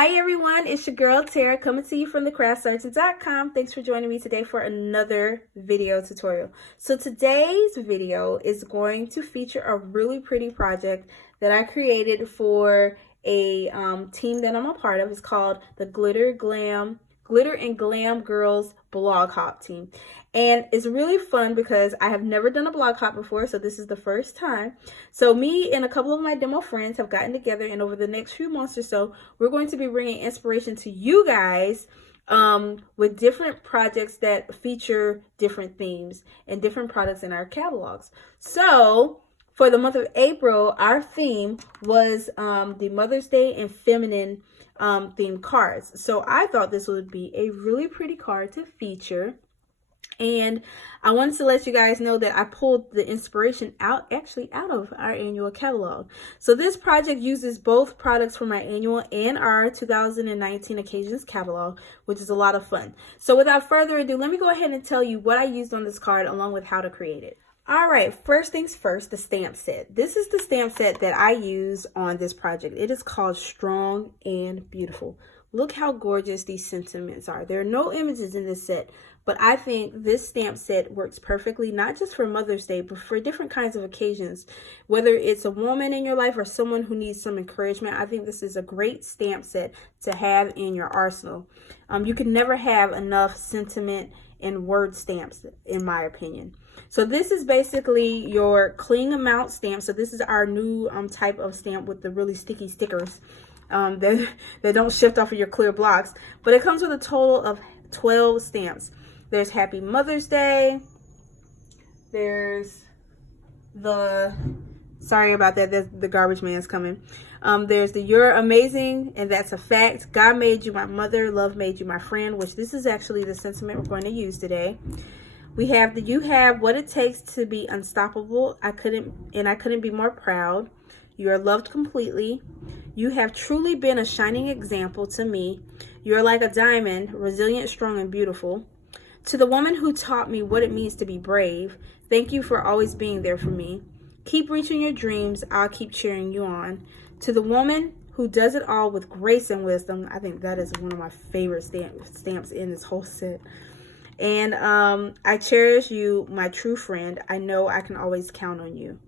Hi everyone, it's your girl Tara coming to you from thecraftsurgeon.com. Thanks for joining me today for another video tutorial. So today's video is going to feature a really pretty project that I created for a team that I'm a part of. It's called the Glitter and Glam Girls Blog Hop team. And it's really fun because I have never done a blog hop before, so this is the first time. So me and a couple of my demo friends have gotten together, and over the next few months or so, we're going to be bringing inspiration to you guys with different projects that feature different themes and different products in our catalogs. So for the month of April, our theme was the Mother's Day and feminine themed cards. So I thought this would be a really pretty card to feature. And I wanted to let you guys know that I pulled the inspiration out of our annual catalog. So this project uses both products from our annual and our 2019 occasions catalog, which is a lot of fun. So without further ado, let me go ahead and tell you what I used on this card along with how to create it. All right, first things first, the stamp set. This is the stamp set that I use on this project. It is called Strong and Beautiful. Look how gorgeous these sentiments are. There are no images in this set, but I think this stamp set works perfectly, not just for Mother's Day, but for different kinds of occasions. Whether it's a woman in your life or someone who needs some encouragement, I think this is a great stamp set to have in your arsenal. You can never have enough sentiment and word stamps, in my opinion. So this is basically your cling amount stamp. So this is our new type of stamp with the really sticky stickers that don't shift off of your clear blocks. But it comes with a total of 12 stamps. There's Happy Mother's Day. There's the, sorry about that, the garbage man's coming. There's the You're Amazing, and that's a fact. God made you my mother, love made you my friend, which this is actually the sentiment we're going to use today. We have the You Have What It Takes to Be Unstoppable. I couldn't be more proud. You are loved completely. You have truly been a shining example to me. You're like a diamond, resilient, strong, and beautiful. To the woman who taught me what it means to be brave, thank you for always being there for me. Keep reaching your dreams. I'll keep cheering you on. To the woman who does it all with grace and wisdom, I think that is one of my favorite stamps in this whole set. And I cherish you, my true friend. I know I can always count on you.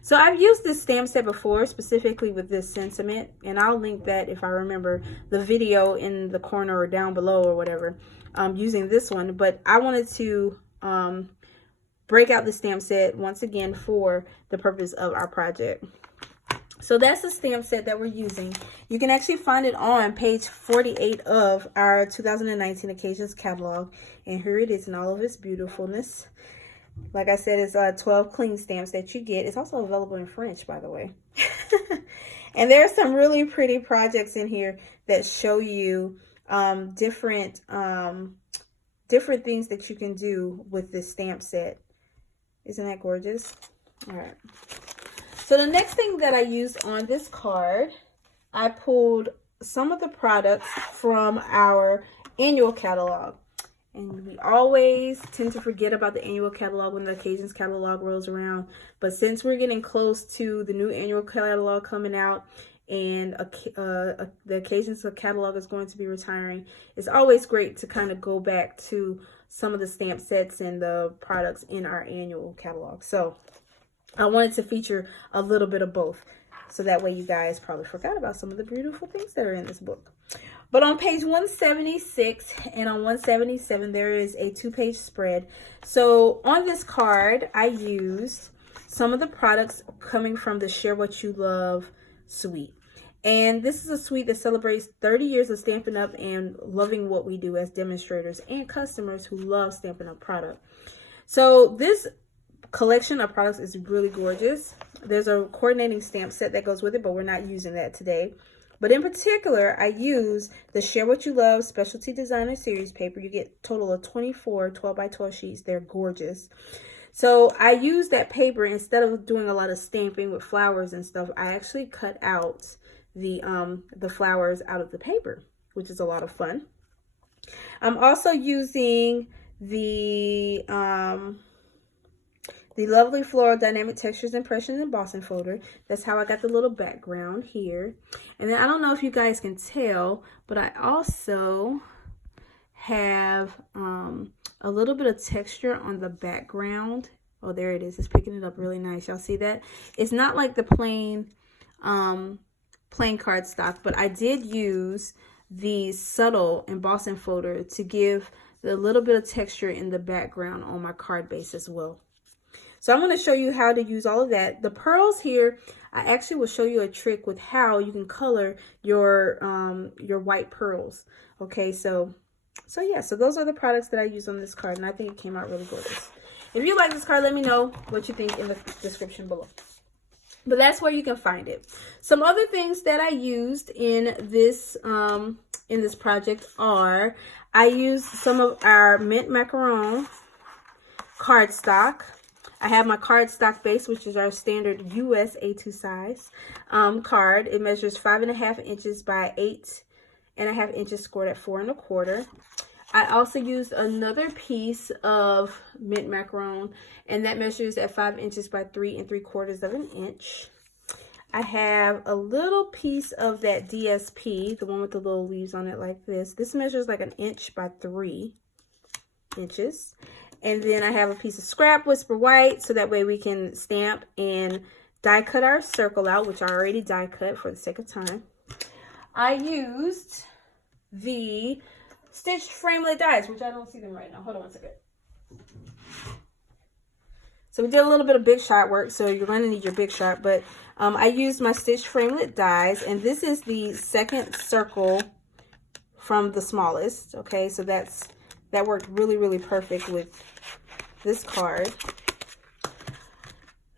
So I've used this stamp set before, specifically with this sentiment, and I'll link that, if I remember, the video in the corner or down below or whatever, using this one. But I wanted to break out the stamp set once again for the purpose of our project. So that's the stamp set that we're using. You can actually find it on page 48 of our 2019 occasions catalog, and here it is in all of its beautifulness. Like I said, it's 12 cling stamps that you get. It's also available in French, by the way. And there are some really pretty projects in here that show you different things that you can do with this stamp set. Isn't that gorgeous? All right. So the next thing that I used on this card, I pulled some of the products from our annual catalog. And we always tend to forget about the annual catalog when the occasions catalog rolls around. But since we're getting close to the new annual catalog coming out, and the occasions catalog is going to be retiring, it's always great to kind of go back to some of the stamp sets and the products in our annual catalog. So I wanted to feature a little bit of both, so that way you guys probably forgot about some of the beautiful things that are in this book. But on page 176 and on 177, there is a 2-page spread. So on this card, I used some of the products coming from the Share What You Love suite. And this is a suite that celebrates 30 years of Stampin' Up! And loving what we do as demonstrators and customers who love Stampin' Up! Product. So this collection of products is really gorgeous. There's a coordinating stamp set that goes with it, but we're not using that today. But in particular, I use the Share What You Love Specialty Designer Series paper. You get a total of 24 12x12 sheets. They're gorgeous. So I use that paper instead of doing a lot of stamping with flowers and stuff. I actually cut out the flowers out of the paper, which is a lot of fun. I'm also using the the lovely Floral Dynamic Textures, Impressions, Embossing folder. That's how I got the little background here. And then I don't know if you guys can tell, but I also have a little bit of texture on the background. Oh, there it is. It's picking it up really nice. Y'all see that? It's not like the plain cardstock, but I did use the subtle embossing folder to give the little bit of texture in the background on my card base as well. So I'm going to show you how to use all of that. The pearls here, I actually will show you a trick with how you can color your white pearls. Okay, so yeah, so those are the products that I use on this card, and I think it came out really gorgeous. If you like this card, let me know what you think in the description below. But that's where you can find it. Some other things that I used in this project are, I used some of our mint macaron cardstock. I have my cardstock base, which is our standard US A2 size card. It measures 5.5 inches by 8.5 inches, scored at 4 1/4. I also used another piece of mint macaron, and that measures at 5 inches by 3 3/4 inches. I have a little piece of that DSP, the one with the little leaves on it like this. This measures like 1 inch by 3 inches. And then I have a piece of scrap Whisper White, so that way we can stamp and die cut our circle out, which I already die cut for the sake of time. I used the stitched framelit dies, which I don't see them right now. Hold on 1 second. So we did a little bit of big shot work, so you're going to need your big shot, but I used my stitched framelit dies, and this is the second circle from the smallest. Okay, so that worked really, really perfect with this card.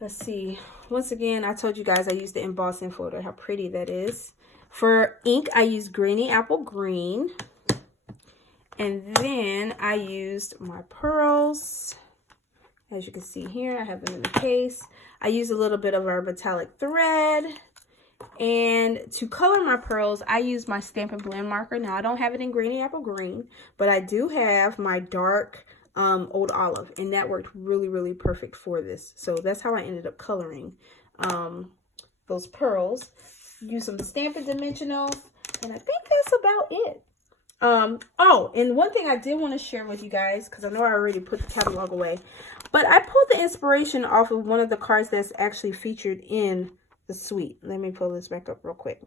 Let's see. Once again, I told you guys I used the embossing folder. How pretty that is. For ink, I used Greeny Apple Green. And then I used my pearls. As you can see here, I have them in the case. I used a little bit of our metallic thread. And to color my pearls, I use my Stampin' blend marker. Now, I don't have it in Greeny Apple Green, but I do have my dark Old Olive, and that worked really, really perfect for this. So that's how I ended up coloring those pearls. Use some Stampin' Dimensionals, and I think that's about it. Oh, and one thing I did want to share with you guys, because I know I already put the catalog away, but I pulled the inspiration off of one of the cards that's actually featured in the suite. Let me pull this back up real quick.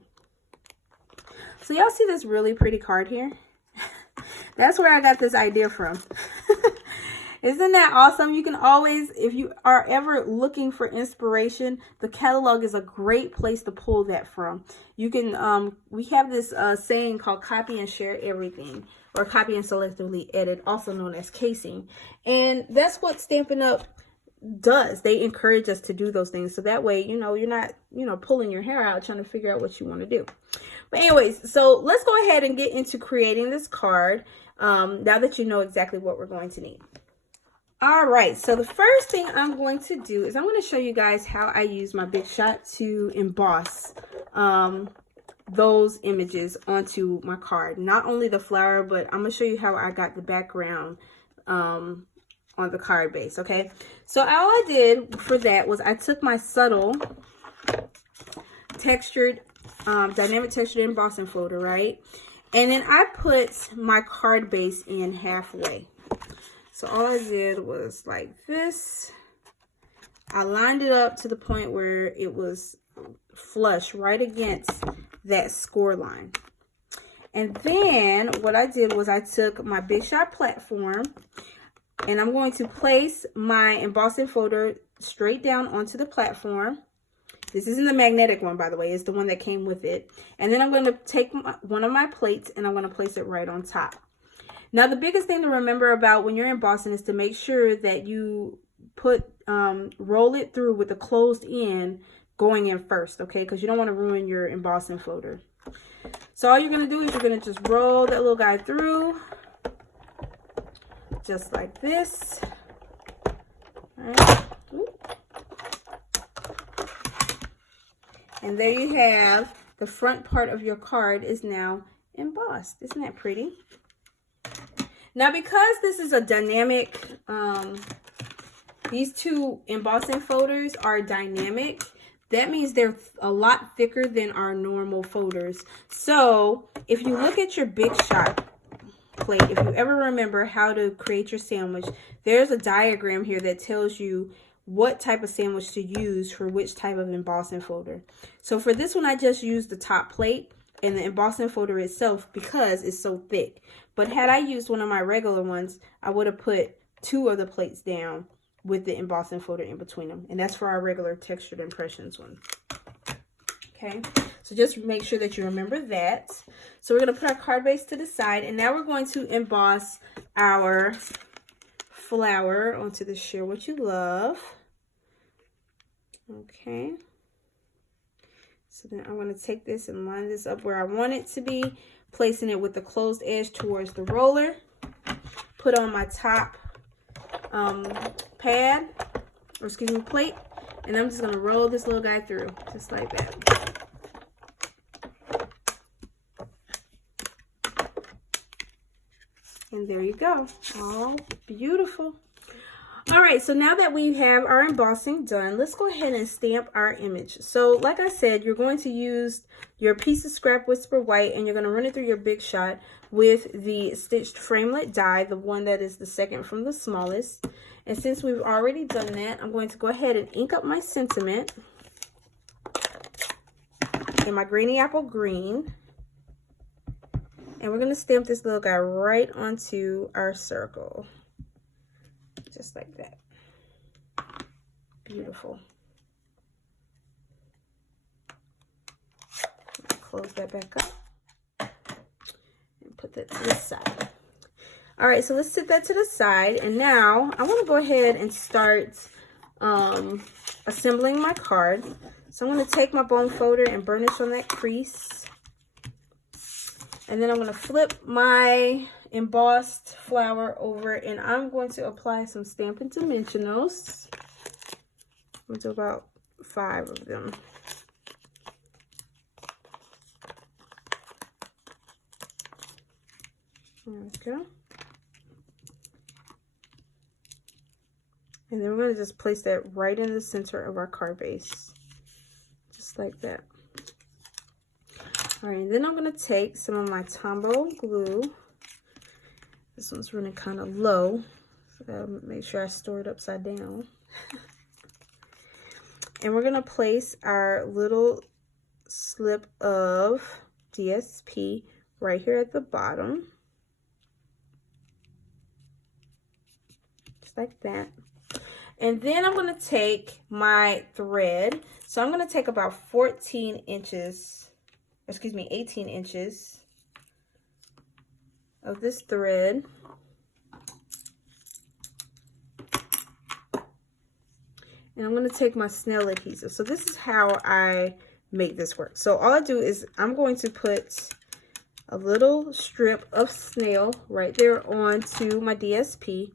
So y'all see this really pretty card here? That's where I got this idea from. Isn't that awesome? You can always, if you are ever looking for inspiration, the catalog is a great place to pull that from. You can, we have this saying called copy and share everything, or copy and selectively edit, also known as casing. And that's what Stampin' Up! Does. They encourage us to do those things, so that way, you know, you're not, you know, pulling your hair out trying to figure out what you want to do. But anyways, so let's go ahead and get into creating this card now that you know exactly what we're going to need. All right, so the first thing I'm going to do is I'm going to show you guys how I use my Big Shot to emboss those images onto my card. Not only the flower, but I'm going to show you how I got the background on the card base, okay? So all I did for that was I took my subtle textured, dynamic textured embossing folder, right? And then I put my card base in halfway. So all I did was like this. I lined it up to the point where it was flush right against that score line. And then what I did was I took my Big Shot platform, and I'm going to place my embossing folder straight down onto the platform. This isn't the magnetic one, by the way. It's the one that came with it. And then I'm going to take one of my plates, and I'm going to place it right on top. Now, the biggest thing to remember about when you're embossing is to make sure that you roll it through with the closed end going in first, okay? Because you don't want to ruin your embossing folder. So all you're going to do is you're going to just roll that little guy through, just like this. All right. And there you have the front part of your card is now embossed. Isn't that pretty? Now, because this is a dynamic These two embossing folders are dynamic. That means they're a lot thicker than our normal folders. So if you look at your Big Shot plate, if you ever remember how to create your sandwich, there's a diagram here that tells you what type of sandwich to use for which type of embossing folder. So for this one, I just used the top plate and the embossing folder itself because it's so thick. But had I used one of my regular ones, I would have put 2 of the plates down with the embossing folder in between them. And that's for our regular textured impressions one. Okay, so just make sure that you remember that. So we're going to put our card base to the side, and now we're going to emboss our flower onto the Share What You Love. Okay, so then I'm going to take this and line this up where I want it to be, placing it with the closed edge towards the roller. Put on my top pad, or excuse me, plate, and I'm just going to roll this little guy through, just like that. And there you go. Oh, beautiful. All right, so now that we have our embossing done, let's go ahead and stamp our image. So like I said, you're going to use your piece of scrap Whisper White, and you're going to run it through your Big Shot with the stitched framelit die, the one that is the second from the smallest. And since we've already done that, I'm going to go ahead and ink up my sentiment in my Greeny Apple Green. And we're going to stamp this little guy right onto our circle. Just like that. Beautiful. Close that back up. And put that to the side. All right, so let's set that to the side. And now I want to go ahead and start assembling my card. So I'm going to take my bone folder and burnish on that crease. And then I'm going to flip my embossed flower over, and I'm going to apply some Stampin' Dimensionals. I'm going to do about 5 of them. There we go. And then we're going to just place that right in the center of our card base. Just like that. All right, and then I'm going to take some of my Tombow glue. This one's running kind of low, so I gotta make sure I store it upside down. And we're going to place our little slip of DSP right here at the bottom. Just like that. And then I'm going to take my thread. So I'm going to take about 18 inches of this thread. And I'm going to take my snail adhesive. So this is how I make this work. So all I do is I'm going to put a little strip of snail right there onto my DSP.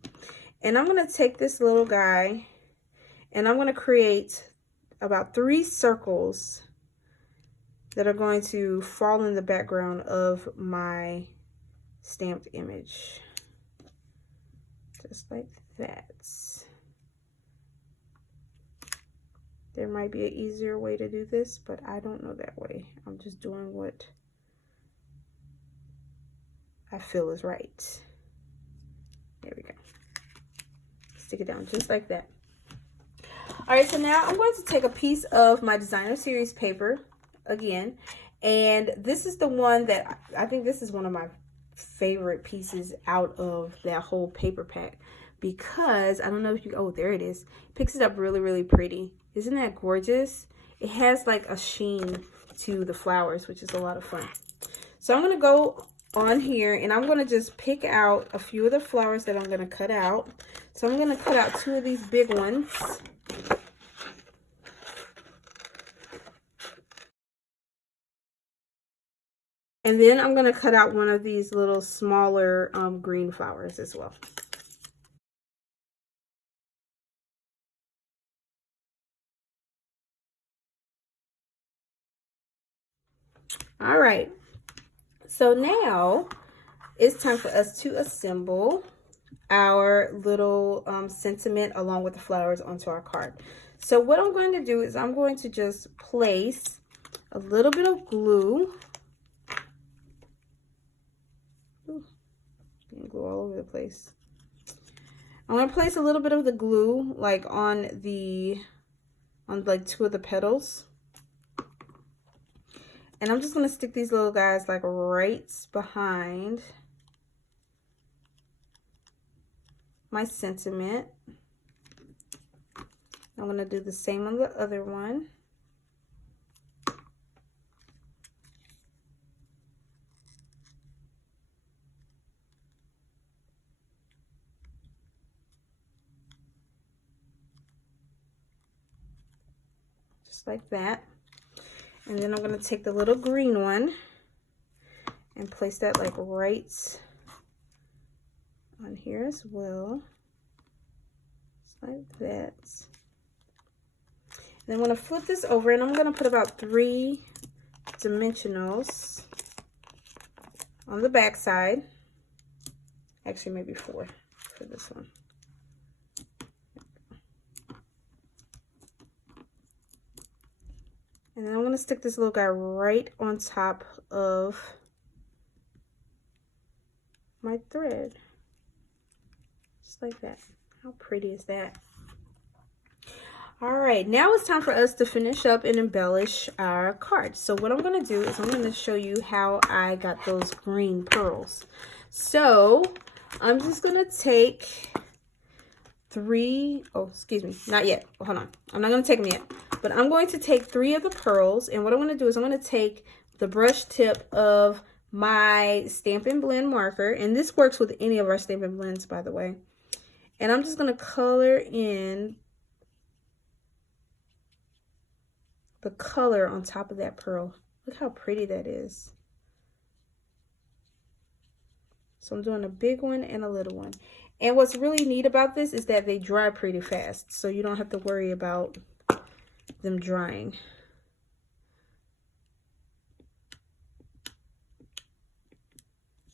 And I'm going to take this little guy and I'm going to create about 3 circles that are going to fall in the background of my stamped image. Just like that. There might be an easier way to do this, but I don't know that way. I'm just doing what I feel is right. There we go. Stick it down just like that. All right, so now I'm going to take a piece of my designer series paper again, and this is the one that I think this is one of my favorite pieces out of that whole paper pack, because I don't know if you, oh, there it is. It picks it up really, really pretty. Isn't that gorgeous? It has like a sheen to the flowers, which is a lot of fun. So I'm going to go on here and I'm going to just pick out a few of the flowers that I'm going to cut out. So I'm going to cut out 2 of these big ones. And then I'm going to cut out one of these little smaller green flowers as well. All right. So now it's time for us to assemble our little sentiment along with the flowers onto our card. So what I'm going to do is I'm going to just place a little bit of glue. Ooh, glue all over the place. I'm going to place a little bit of the glue like on like two of the petals. And I'm just going to stick these little guys like right behind my sentiment. I'm going to do the same on the other one. Just like that. And then I'm going to take the little green one and place that like right on here as well. Just like that. And I'm going to flip this over and I'm going to put about 3 dimensionals on the back side. Actually, maybe 4 for this one. And then I'm going to stick this little guy right on top of my thread. Just like that. How pretty is that? All right, now it's time for us to finish up and embellish our card. So what I'm going to do is I'm going to show you how I got those green pearls. So I'm just going to take 3, oh, excuse me, not yet. Oh, hold on. I'm not going to take them yet. But I'm going to take 3 of the pearls, and what I'm going to do is I'm going to take the brush tip of my Stampin' Blend marker, and this works with any of our Stampin' Blends, by the way. And I'm just going to color in the color on top of that pearl. Look how pretty that is. So I'm doing a big one and a little one. And what's really neat about this is that they dry pretty fast, so you don't have to worry about them drying.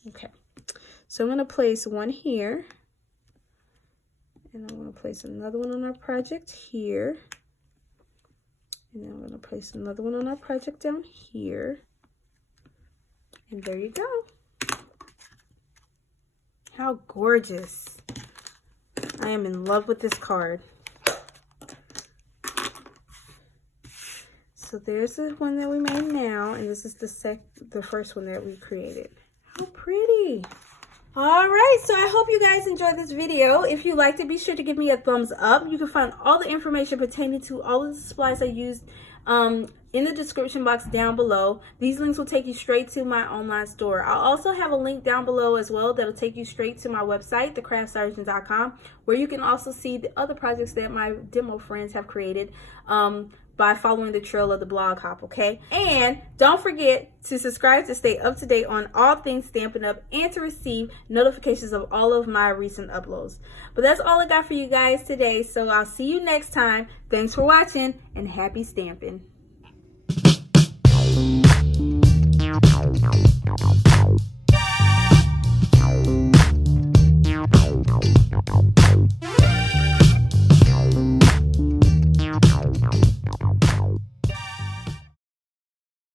Okay, so I'm going to place one here, and I'm going to place another one on our project here, and then I'm going to place another one on our project down here, and there you go. How gorgeous. I am in love with this card. So there's the one that we made now, and this is the first one that we created. How pretty. All right, so I hope you guys enjoyed this video. If you liked it, be sure to give me a thumbs up. You can find all the information pertaining to all of the supplies I used in the description box down below. These links will take you straight to my online store. I'll also have a link down below as well that'll take you straight to my website, thecraftsurgeon.com, where you can also see the other projects that my demo friends have created by following the trail of the blog hop, okay? And don't forget to subscribe to stay up to date on all things Stampin' Up! And to receive notifications of all of my recent uploads. But that's all I got for you guys today, so I'll see you next time. Thanks for watching, and happy stamping.